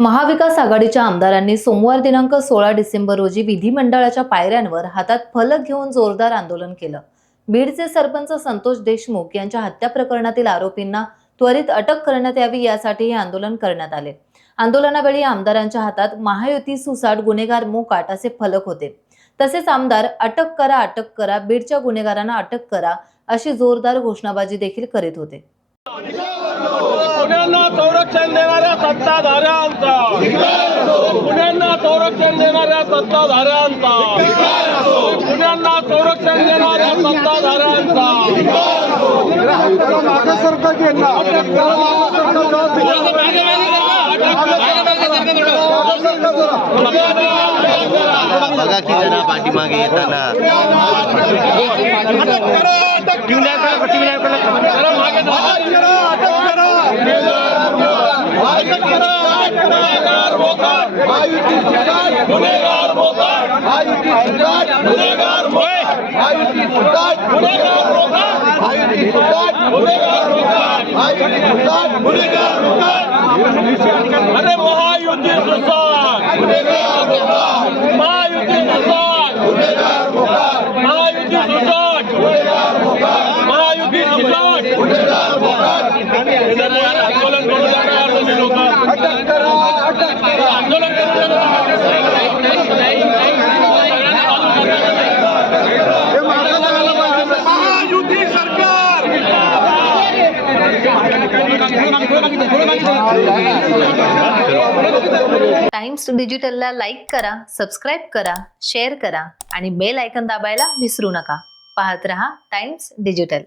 महाविकास आघाडीच्या आमदारांनी सोमवार दिनांक 16 डिसेंबर रोजी विधिमंडळाच्या पायऱ्यांवर हातात फलक घेऊन जोरदार आंदोलन केलं। बीडचे सरपंच संतोष देशमुख यांच्या हत्या प्रकरणातील आरोपींना त्वरित अटक करण्यात यावी यासाठी हे आंदोलन करण्यात आले। आंदोलनावेळी आमदारांच्या हातात महायुती सुसाट गुन्हेगार मोकाट असे फलक होते। तसेच आमदार अटक करा, बीडच्या गुन्हेगारांना अटक करा अशी जोरदार घोषणाबाजी देखील करीत होते। गुन्ह्यांना संरक्षण देणाऱ्या सत्ताधाऱ्यांचा, गुन्ह्यांना संरक्षण देणाऱ्या सत्ताधाऱ्यांचा, गुन्ह्यांना संरक्षण देणाऱ्या सत्ताधाऱ्यांचा बघा की जरा पाठीमागे येताना अरे महायुती सुसाट, महायुती सुसाट, महायुती सुसाट, महायुती सुसाट, आंदोलन करू लागणार तुम्ही लोक, आंदोलन महायुती सरकार। टाइम्स डिजिटलला लाईक करा, सबस्क्राइब करा, शेअर करा आणि बेल आयकॉन दाबायला विसरू नका। पाहत रहा टाइम्स डिजिटल।